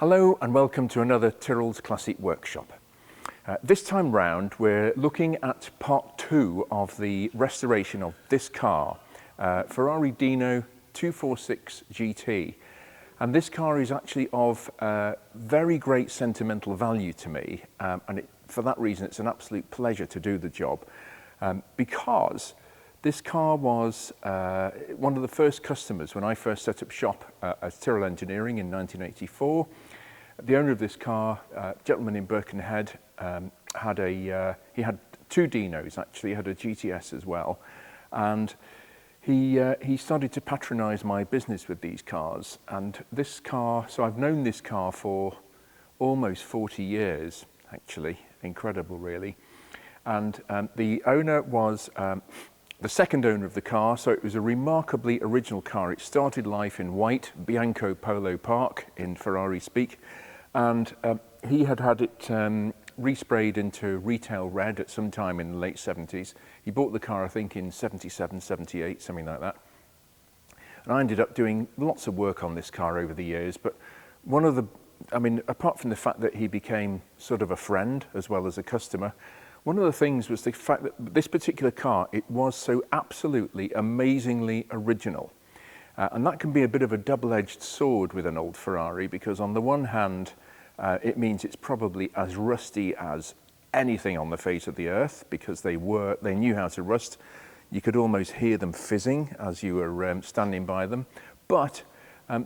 Hello and welcome to another Tyrrell's Classic Workshop. This time round we're looking at part 2 of the restoration of this car, Ferrari Dino 246 GT. And this car is actually of very great sentimental value to me, and for that reason it's an absolute pleasure to do the job, because this car was one of the first customers when I first set up shop at Tyrrell Engineering in 1984. The owner of this car, a gentleman in Birkenhead, he had two Dinos actually, he had a GTS as well, and he started to patronise my business with these cars. And this car, so I've known this car for almost 40 years actually, incredible really. And the owner was the second owner of the car, so it was a remarkably original car. It started life in white, Bianco Polo Park in Ferrari speak, and he had had it resprayed into retail red at some time in the late 70s. He bought the car, I think, in 77, 78, something like that. And I ended up doing lots of work on this car over the years, but one of the, apart from the fact that he became sort of a friend as well as a customer, one of the things was the fact that this particular car, it was so absolutely amazingly original. And that can be a bit of a double-edged sword with an old Ferrari, because on the one hand, it means it's probably as rusty as anything on the face of the earth, because they knew how to rust. You could almost hear them fizzing as you were standing by them. But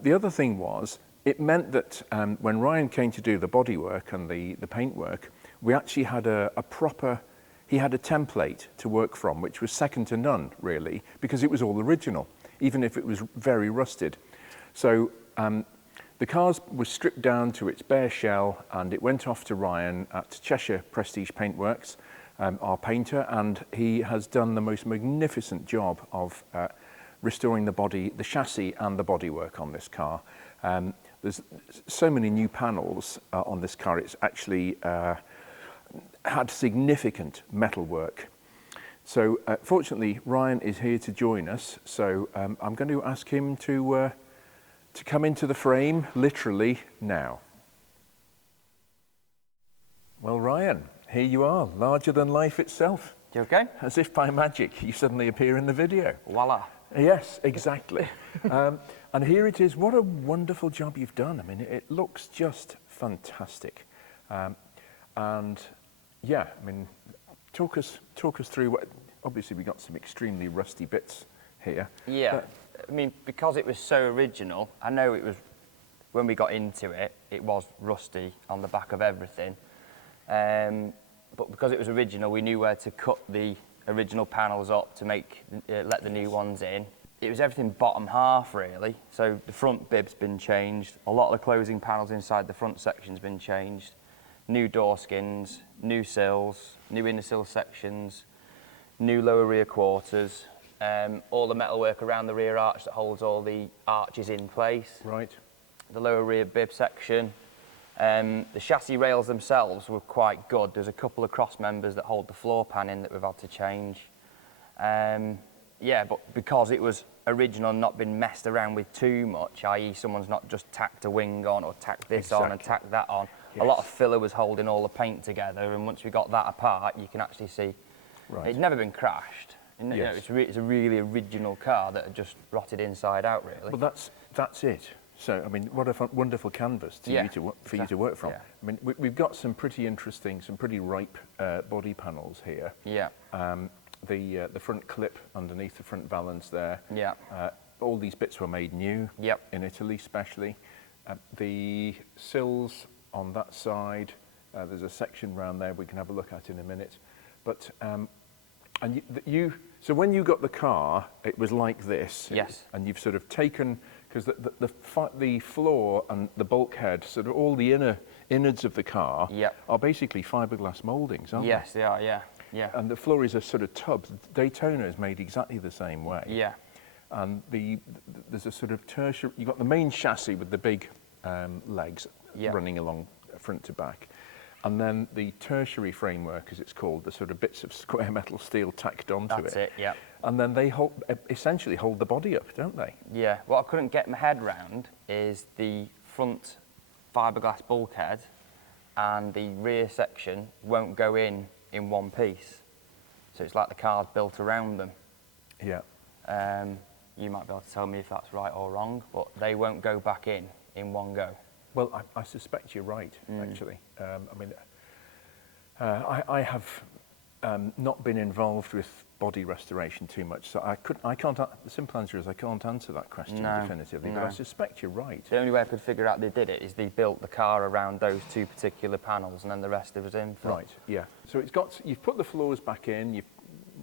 the other thing was, it meant that when Ryan came to do the bodywork and the paintwork, we actually had he had a template to work from, which was second to none, really, because it was all original, even if it was very rusted. So the car was stripped down to its bare shell, and it went off to Ryan at Cheshire Prestige Paintworks, our painter, and he has done the most magnificent job of restoring the chassis and the bodywork on this car. There's so many new panels on this car. It's actually had significant metal work. So fortunately, Ryan is here to join us. So I'm going to ask him to come into the frame, literally, now. Well, Ryan, here you are, larger than life itself. You okay? As if by magic, you suddenly appear in the video. Voila. Yes, exactly. And here it is. What a wonderful job you've done. I mean, it looks just fantastic. And yeah, I mean, talk us through what. Obviously, we got some extremely rusty bits here. Yeah, I mean, because it was so original, I know it was, when we got into it, it was rusty on the back of everything. But because it was original, we knew where to cut the original panels up to let the new ones in. It was everything bottom half, really. So the front bib's been changed. A lot of the closing panels inside the front section's been changed. New door skins, new sills, new inner sill sections, new lower rear quarters, all the metalwork around the rear arch that holds all the arches in place. Right. The lower rear bib section. The chassis rails themselves were quite good. There's a couple of cross members that hold the floor pan in that we've had to change. Yeah, but because it was original and not been messed around with too much, i.e. someone's not just tacked a wing on or tacked this on and tacked that on. Yes. A lot of filler was holding all the paint together, and once we got that apart, you can actually see It'd never been crashed. Yes. You know, it's a really original car that had just rotted inside out, really. Well, that's it. So, I mean, what a wonderful canvas for you to work from. Yeah. I mean, we've got some pretty interesting, some pretty ripe body panels here. Yeah. The front clip underneath the front valance there. Yeah. All these bits were made new. Yep. In Italy, especially. So on that side, there's a section round there we can have a look at in a minute. But so when you got the car, it was like this. Yes. And you've sort of taken, because the floor and the bulkhead, sort of all the innards of the car, are basically fiberglass mouldings, aren't they? Yes, they are. Yeah. Yeah. And the floor is a sort of tub. Daytona is made exactly the same way. Yeah. And there's a sort of tertiary. You've got the main chassis with the big legs running along front to back. And then the tertiary framework, as it's called, the sort of bits of square metal steel tacked onto it. That's it, yeah. And then they essentially hold the body up, don't they? Yeah. What I couldn't get my head round is the front fiberglass bulkhead, and the rear section won't go in one piece. So it's like the car's built around them. Yeah. You might be able to tell me if that's right or wrong, but they won't go back in one go. Well, I suspect you're right, actually. I mean, I have not been involved with body restoration too much, so I can't. The simple answer is I can't answer that question definitively. But I suspect you're right. The only way I could figure out they did it is they built the car around those two particular panels, and then the rest of it was infill. Right. Yeah. So you've put the floors back in. You've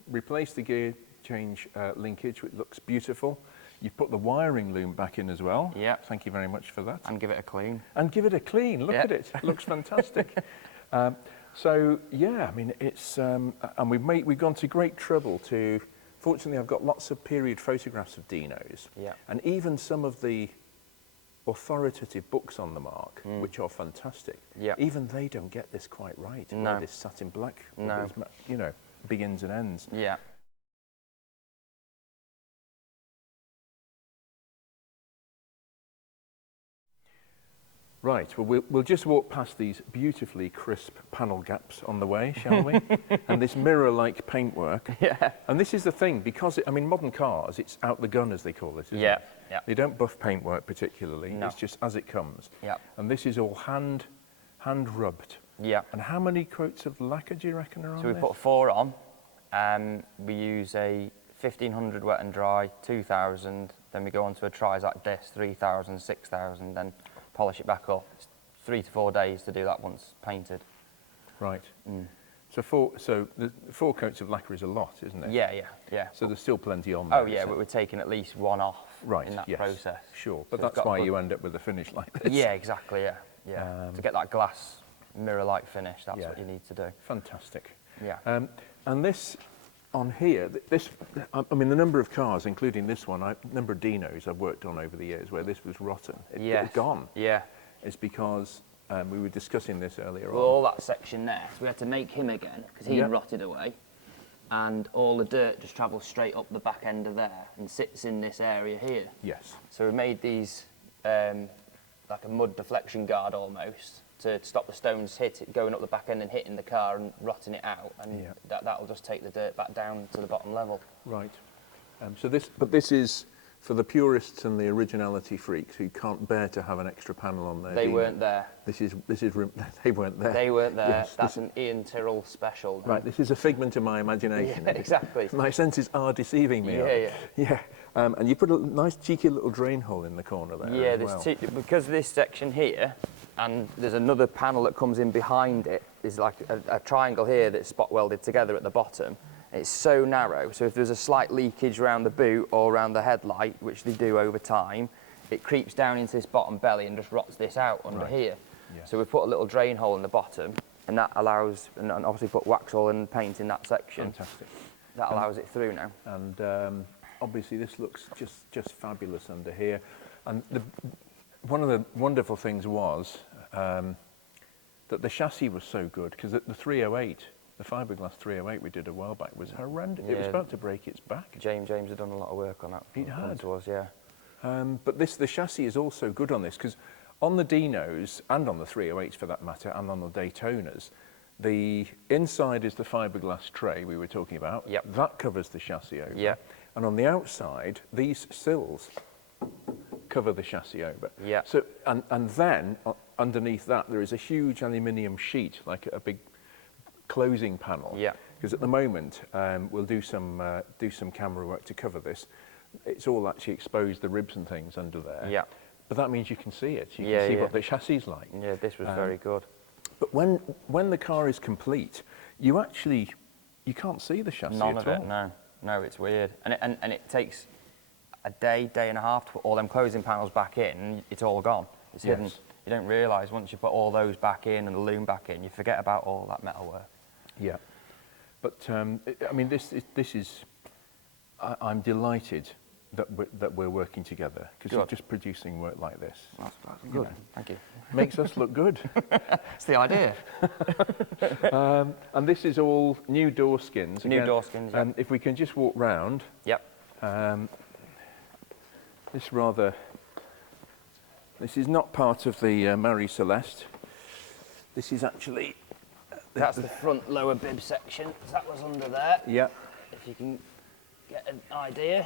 replaced the gear change linkage, which looks beautiful. You've put the wiring loom back in as well. Yeah. Thank you very much for that. And give it a clean. And give it a clean. Look at it. It looks fantastic. So yeah, I mean it's and we've gone to great trouble to. Fortunately, I've got lots of period photographs of Dinos. Yeah. And even some of the authoritative books on the mark, which are fantastic. Yeah. Even they don't get this quite right. No. This satin black. No. These, you know, begins and ends. Yeah. Right, well, we'll just walk past these beautifully crisp panel gaps on the way, shall we? And this mirror-like paintwork. Yeah. And this is the thing, because, I mean, modern cars, it's out the gun, as they call it, isn't Yeah. it? Yeah. They don't buff paintwork particularly. No. It's just as it comes. Yeah. And this is all hand rubbed. Yeah. And how many coats of lacquer do you reckon are on So we this? put 4 on. We use a 1500 wet and dry, 2000. Then we go on to a Trizac disc, 3000, 6000. Then polish it back up. It's 3 to 4 days to do that once painted. Right. So the 4 coats of lacquer is a lot, isn't it? Yeah. So there's still plenty on there. Oh yeah, but we're taking at least 1 off in that process. Sure, but So it's that's got why good- you end up with a finish like this. Yeah, exactly. Yeah. To get that glass mirror-like finish, that's what you need to do. Fantastic. Yeah. And this on here, I mean, the number of cars, including this one, number of Dinos I've worked on over the years where this was rotten, it had gone. Yeah. It's because we were discussing this earlier Well, on. all that section there, so we had to make him again because he rotted away, and all the dirt just travels straight up the back end of there and sits in this area here. Yes. So we made these like a mud deflection guard almost to stop the stones going up the back end and hitting the car and rotting it out, and that'll just take the dirt back down to the bottom level. Right. But this is for the purists and the originality freaks who can't bear to have an extra panel on there. They weren't there. They weren't there. They weren't there. Yes, That's an Iain Tyrrell special. Right, this is a figment of my imagination. Yeah, exactly. My senses are deceiving me. Yeah. And you put a nice cheeky little drain hole in the corner there. Yeah, as well. because this section here, and there's another panel that comes in behind it. There's like a triangle here that's spot welded together at the bottom. It's so narrow, so if there's a slight leakage around the boot or around the headlight, which they do over time, it creeps down into this bottom belly and just rots this out under here. Yes. So we put a little drain hole in the bottom, and that allows, and obviously put wax oil and paint in that section. Fantastic. That allows it through now. And obviously this looks just fabulous under here. And one of the wonderful things was that the chassis was so good, because the 308, the fiberglass 308 we did a while back was horrendous. Yeah. It was about to break its back. James had done a lot of work on that. It had. To us, yeah. But the chassis is also good on this, because on the Dinos, and on the 308s for that matter, and on the Daytonas, the inside is the fiberglass tray we were talking about. Yep. That covers the chassis over. Yep. And on the outside, these sills cover the chassis over. Yep. So, and then underneath that, there is a huge aluminium sheet, like a big closing panel. Yeah. Because at the moment, we'll do some camera work to cover this. It's all actually exposed, the ribs and things under there. Yeah. But that means you can see it. You can see what the chassis is like. Yeah, this was very good. But when the car is complete, you can't see the chassis None at of all. it, no, it's weird. And it takes a day and a half to put all them closing panels back in, and it's all gone. It's hidden. You don't realise once you put all those back in and the loom back in, you forget about all that metal work. Yeah. But I mean, this is. I'm delighted that we're working together, because you're just producing work like this. That's good. Thank you. Makes us look good. That's the idea. And this is all new door skins. New door skins. And if we can just walk round. Yep. This rather This is not part of the Marie Celeste. This is actually... That's the front lower bib section. That was under there. Yeah. If you can get an idea.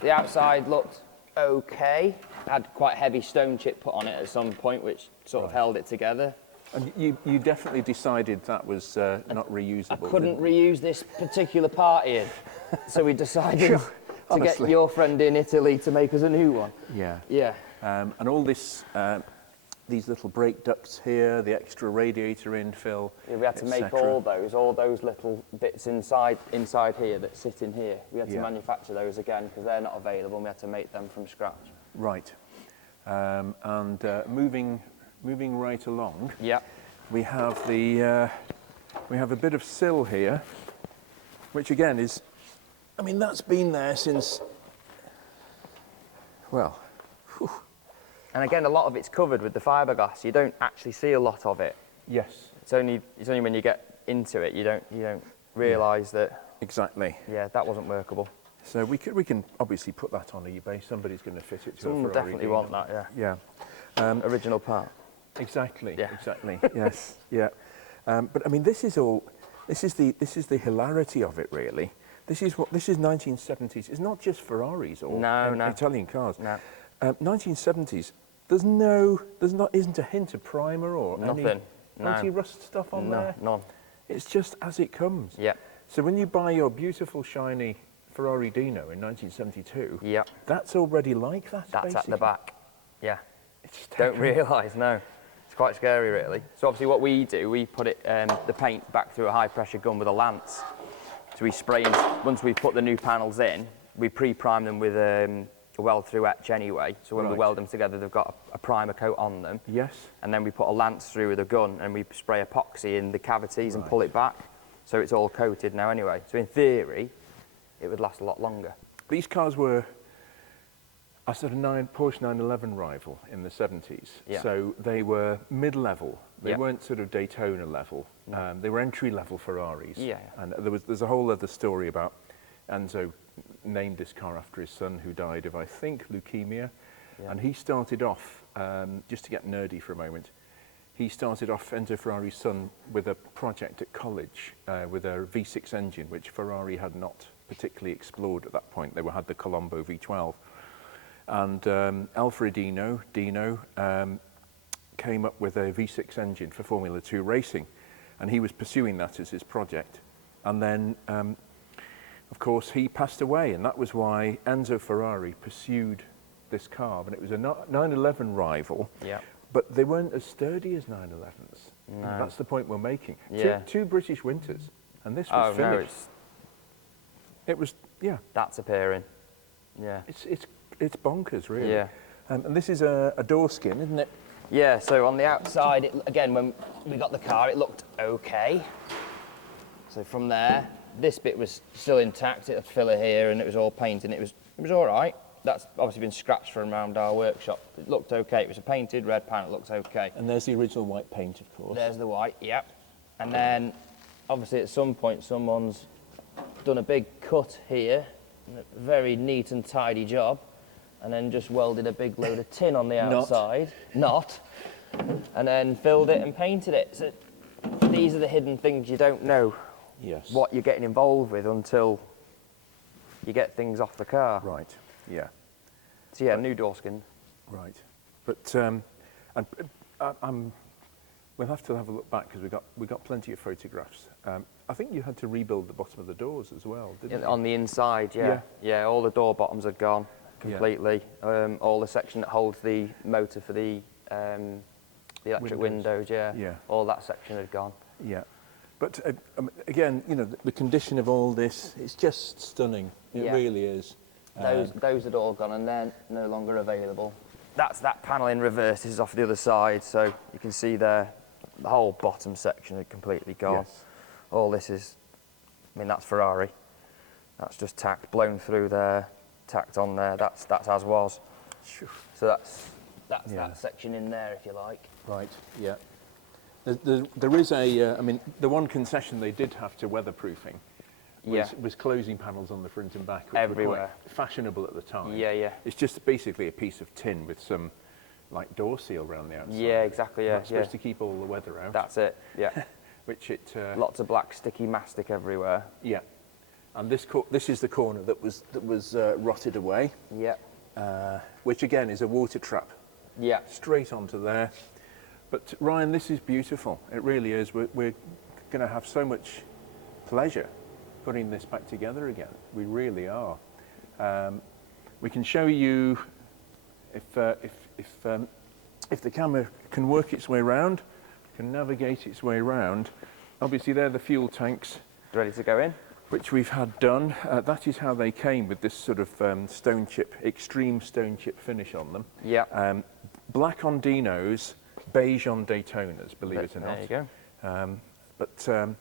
The outside looked okay. Had quite heavy stone chip put on it at some point, which sort of held it together. And you definitely decided that was not reusable. I couldn't reuse this particular part, Ian. So we decided to get your friend in Italy to make us a new one. Yeah. Yeah. And all this, these little brake ducts here, the extra radiator infill. Yeah, we had to make all those little bits inside here that sit in here. We had to manufacture those again because they're not available. And we had to make them from scratch. Right. And moving right along. Yeah. We have the we have a bit of sill here, which again is, I mean, that's been there since, well. Whew. And again, a lot of it's covered with the fiberglass. You don't actually see a lot of it. Yes. It's only when you get into it you don't realise that. Exactly. Yeah, that wasn't workable. So we can obviously put that on eBay. Somebody's going to fit it to Someone a would Ferrari definitely Dino. want that. Yeah. Original part. Exactly. Yeah. Exactly. Yes. Yeah. But I mean, this is the hilarity of it, really. This is 1970s. It's not just Ferraris or Italian cars. No. 1970s. Isn't a hint of primer or Nothing. any anti-rust stuff on there. None. It's just as it comes. Yeah. So when you buy your beautiful shiny Ferrari Dino in 1972, Yeah. that's already like that. That's basically. at the back. Yeah. It's Don't realise, no. It's quite scary, really. So obviously what we do, we put it, the paint back through a high pressure gun with a lance. So we spray, once we put the new panels in, we pre-prime them with a weld-through etch anyway. So when we weld them together, they've got a primer coat on them. Yes. And then we put a lance through with a gun and we spray epoxy in the cavities and pull it back. So it's all coated now anyway. So in theory, it would last a lot longer. These cars were a sort of Porsche 911 rival in the 70s. Yeah. So they were mid-level. They Yeah. weren't sort of Daytona level. They were entry-level Ferraris. Yeah. And there's a whole other story about Enzo named this car after his son who died of, I think, leukemia. Yeah. And he started off, just to get nerdy for a moment, he started off, Enzo Ferrari's son, with a project at college with a V6 engine, which Ferrari had not particularly explored at that point. They had the Colombo V12. And Alfred Dino came up with a V6 engine for Formula 2 racing, and he was pursuing that as his project. And then, of course, he passed away, and that was why Enzo Ferrari pursued this car. And it was a 911 rival, but they weren't as sturdy as 911s. No. That's the point we're making. Yeah. Two British winters, and this was finished. It was, That's appearing. Yeah. It's bonkers, really. Yeah. And this is a door skin, isn't it? Yeah, so on the outside, again, when we got the car, it looked okay. So from there, this bit was still intact. It had filler here, and it was all painted. It was all right. That's obviously been scratched from around our workshop. It looked okay. It was a painted red panel. It looks okay. And there's the original white paint, of course. There's the white, yep. And then, obviously, at some point, someone's done a big cut here, a very neat and tidy job, and then just welded a big load of tin on the outside. And then filled it and painted it. So these are the hidden things you don't know what you're getting involved with until you get things off the car. Right, yeah. So yeah, new door skin. Right. But we'll have to have a look back because we got plenty of photographs. I think you had to rebuild the bottom of the doors as well, didn't you? On the inside, yeah. Yeah, all the door bottoms had gone completely. All the section that holds the motor for the electric windows, all that section had gone. Yeah. But again, you know, the condition of all this, it's just stunning. It really is. Those had all gone and they're no longer available. That's that panel in reverse. This is off the other side, so you can see there, the whole bottom section had completely gone. Yes. All this is, I mean, that's Ferrari. That's just tacked, blown through there, tacked on there. That's as was. So that's that section in there, if you like. Right. Yeah. There is a. I mean, the one concession they did have to weatherproofing was closing panels on the front and back, which everywhere. were quite fashionable at the time. Yeah, yeah. It's just basically a piece of tin with some like door seal around the outside. Yeah, exactly. Yeah, That's supposed to keep all the weather out. That's it. Yeah. Which it. Lots of black sticky mastic everywhere. Yeah. And this is the corner that was rotted away. Yeah. Which again is a water trap. Yeah. Straight onto there. But Ryan, this is beautiful. It really is. We're going to have so much pleasure putting this back together again. We really are. We can show you if the camera can work its way around, can navigate its way around. Obviously, they're the fuel tanks. Ready to go in? Which we've had done. That is how they came, with this sort of stone chip, extreme stone chip finish on them. Yeah. Black on Dinos, beige on Daytonas, believe it or not. There you go.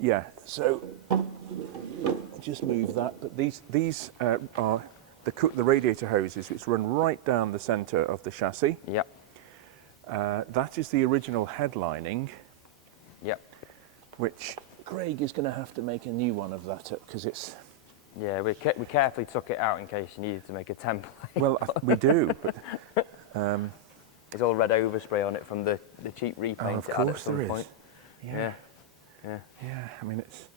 Yeah, so just move that. But these are the radiator hoses, which run right down the centre of the chassis. Yep. That is the original headlining. Yep. Which Craig is going to have to make a new one of that up, because it's... Yeah, we carefully took it out in case you needed to make a template. Well, we do, but... It's all red overspray on it from the cheap repaint it had at some point. Yeah. Yeah, I mean, it's...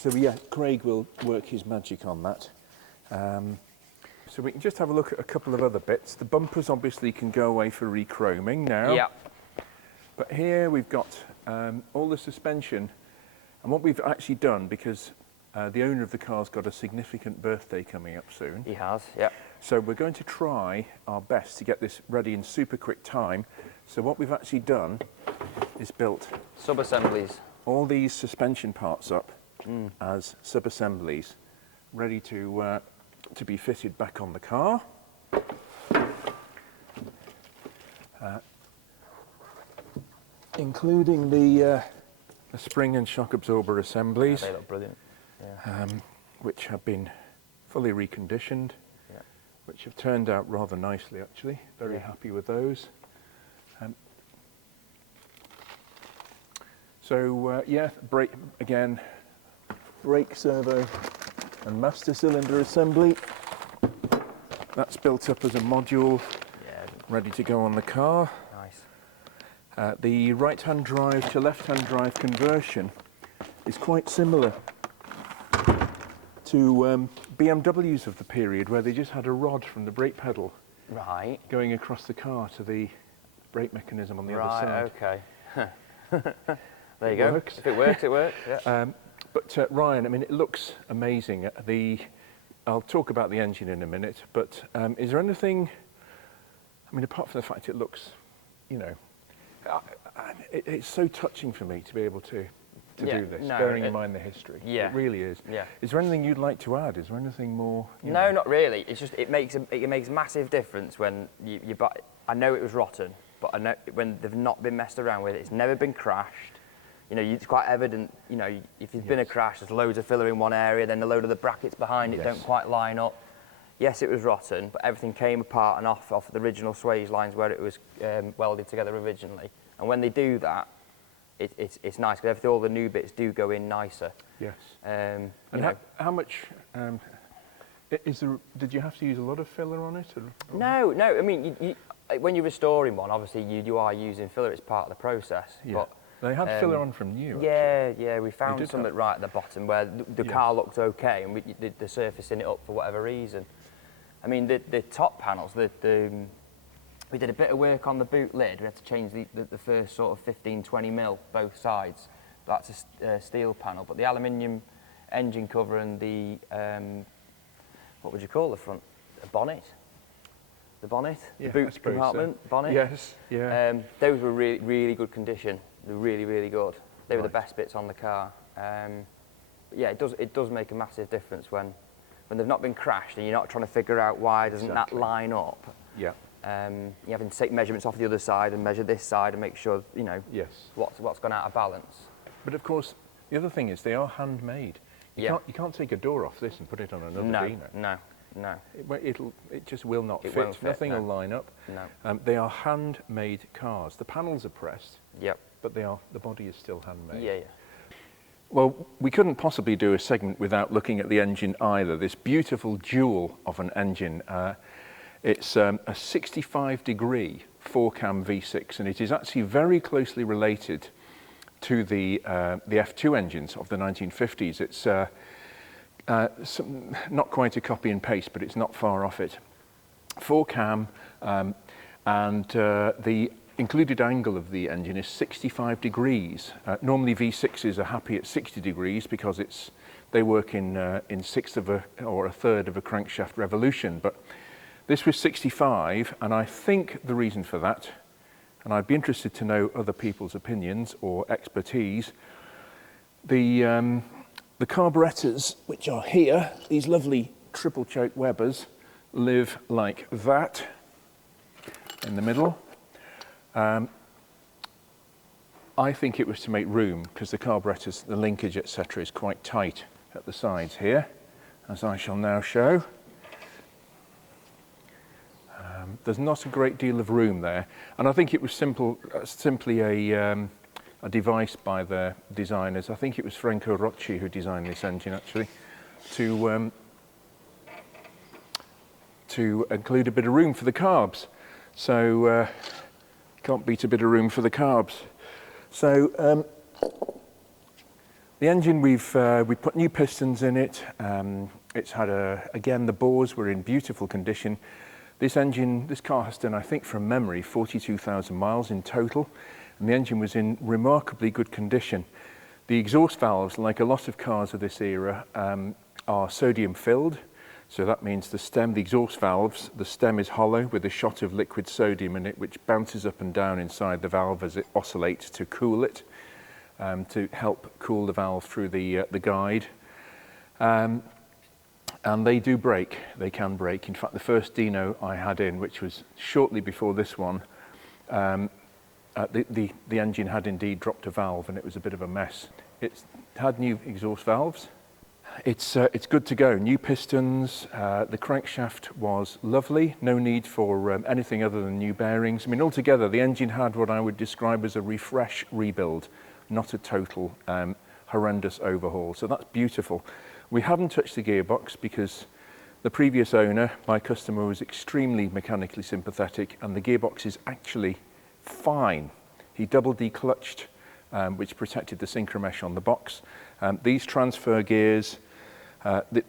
so, yeah, Craig will work his magic on that. So we can just have a look at a couple of other bits. The bumpers obviously can go away for rechroming now. Yeah. But here we've got all the suspension. And what we've actually done, because the owner of the car's got a significant birthday coming up soon. He has, yeah. So we're going to try our best to get this ready in super quick time. So what we've actually done is built sub-assemblies. All these suspension parts up as sub-assemblies, ready to be fitted back on the car. Including the spring and shock absorber assemblies. Yeah, they look brilliant. Yeah. Which have been fully reconditioned, which have turned out rather nicely actually. Very happy with those. Yeah, brake again, brake servo and master cylinder assembly. That's built up as a module, ready to go on the car. Nice. The right-hand drive to left-hand drive conversion is quite similar to BMWs of the period, where they just had a rod from the brake pedal going across the car to the brake mechanism on the other side. Okay. There you go. If it works, it works. Yeah. But Ryan, I mean, it looks amazing. I'll talk about the engine in a minute, but is there anything, I mean, apart from the fact it looks, you know, it's so touching for me to be able to do this, bearing in mind the history. Yeah. It really is. Yeah. Is there anything you'd like to add? Is there anything more? No, not really. It's just, it makes a massive difference when you buy. I know it was rotten, but I know when they've not been messed around with, it's never been crashed. You know, it's quite evident, you know, if there's been a crash, there's loads of filler in one area, then a load of the brackets behind it don't quite line up. Yes, it was rotten, but everything came apart and off the original swage lines where it was welded together originally. And when they do that, it's nice, because all the new bits do go in nicer. Yes. And how much, did you have to use a lot of filler on it? Or? No, I mean, when you're restoring one, obviously you are using filler, it's part of the process. Yeah. But they had filler on from new. Yeah, we found something right at the bottom where the car looked okay, and we did the surfacing it up for whatever reason. I mean, the top panels, we did a bit of work on the boot lid. We had to change the first sort of 15-20 mil both sides. That's a steel panel, but the aluminium engine cover and the what would you call the front? A bonnet. The bonnet, the boot compartment, bonnet. Yes, yeah. Those were really, really good condition. They were really, really good. They were the best bits on the car. But yeah, it does make a massive difference when they've not been crashed and you're not trying to figure out why doesn't that line up. Yeah. You're having to take measurements off the other side and measure this side and make sure, you know, what's gone out of balance. But of course, the other thing is they are handmade. You can't take a door off this and put it on another Dino. No. It just will not fit. Nothing will line up. No. They are handmade cars. The panels are pressed. Yep. But the body is still handmade. Yeah. Well, we couldn't possibly do a segment without looking at the engine either. This beautiful jewel of an engine. It's a 65-degree 4-cam V6, and it is actually very closely related to the F2 engines of the 1950s. It's not quite a copy and paste, but it's not far off it. 4-cam, and the included angle of the engine is 65 degrees. Normally V6s are happy at 60 degrees because they work in sixth of or a third of a crankshaft revolution, but this was 65, and I think the reason for that, and I'd be interested to know other people's opinions or expertise, the carburetors, which are here, these lovely triple choke Webers, live like that in the middle. I think it was to make room because the carburetors, the linkage, etc., is quite tight at the sides here, as I shall now show. There's not a great deal of room there, and I think it was simply a device by the designers. I think it was Franco Rocci who designed this engine actually, to include a bit of room for the carbs. So can't beat a bit of room for the carbs. So the engine, we put new pistons in it. It's had again, the bores were in beautiful condition. This car has done, I think from memory, 42,000 miles in total, and the engine was in remarkably good condition. The exhaust valves, like a lot of cars of this era, are sodium filled. So that means the exhaust valves, the stem is hollow with a shot of liquid sodium in it, which bounces up and down inside the valve as it oscillates to cool it, to help cool the valve through the guide. And they do break, they can break. In fact, the first Dino I had in, which was shortly before this one, the engine had indeed dropped a valve and it was a bit of a mess. It's had new exhaust valves. It's good to go. New pistons, the crankshaft was lovely, no need for anything other than new bearings. I mean, altogether, the engine had what I would describe as a refresh rebuild, not a total horrendous overhaul. So that's beautiful. We haven't touched the gearbox because the previous owner, my customer, was extremely mechanically sympathetic, and the gearbox is actually fine. He double declutched, which protected the synchro mesh on the box. These transfer gears,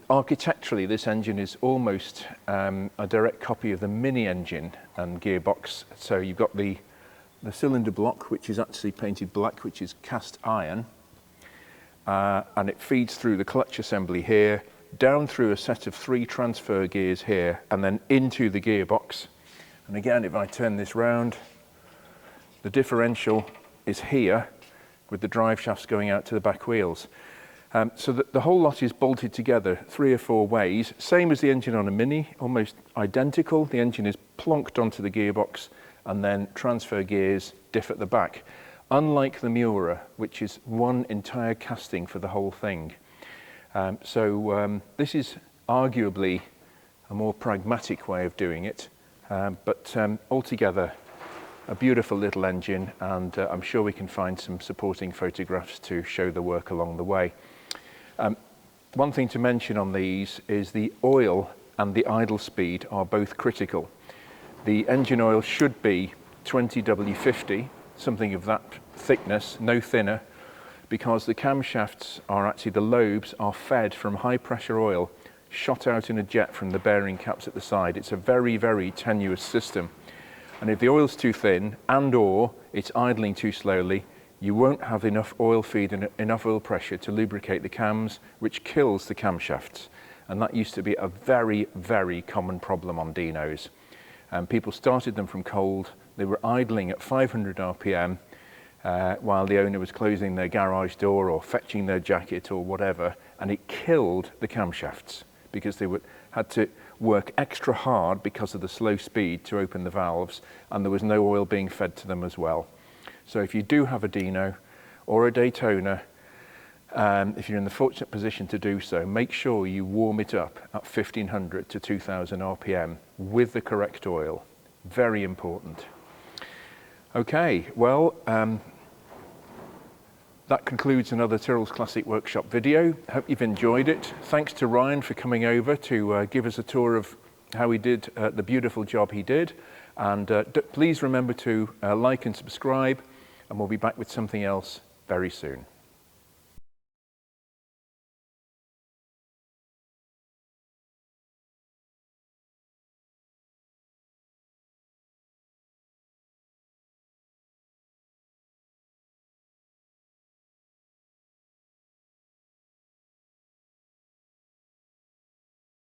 architecturally this engine is almost a direct copy of the Mini engine and gearbox. So you've got the cylinder block, which is actually painted black, which is cast iron, and it feeds through the clutch assembly here, down through a set of 3 transfer gears here, and then into the gearbox. And again, if I turn this round, the differential is here with the drive shafts going out to the back wheels. So the whole lot is bolted together 3 or 4 ways, same as the engine on a Mini, almost identical. The engine is plonked onto the gearbox and then transfer gears diff at the back. Unlike the Miura, which is one entire casting for the whole thing. This is arguably a more pragmatic way of doing it, but altogether a beautiful little engine, and I'm sure we can find some supporting photographs to show the work along the way. One thing to mention on these is the oil and the idle speed are both critical. The engine oil should be 20W50, something of that thickness, no thinner, because the camshafts are actually, the lobes are fed from high pressure oil shot out in a jet from the bearing caps at the side. It's a very, very tenuous system. And if the oil's too thin and or it's idling too slowly, you won't have enough oil feed and enough oil pressure to lubricate the cams, which kills the camshafts. And that used to be a very, very common problem on Dinos. People started them from cold. They were idling at 500 RPM while the owner was closing their garage door or fetching their jacket or whatever, and it killed the camshafts because they had to work extra hard because of the slow speed to open the valves, and there was no oil being fed to them as well. So if you do have a Dino or a Daytona, if you're in the fortunate position to do so, make sure you warm it up at 1500 to 2000 RPM with the correct oil. Very important. Okay, well, that concludes another Tyrrell's Classic Workshop video. Hope you've enjoyed it. Thanks to Ryan for coming over to give us a tour of how he did the beautiful job he did. And please remember to like and subscribe, and we'll be back with something else very soon.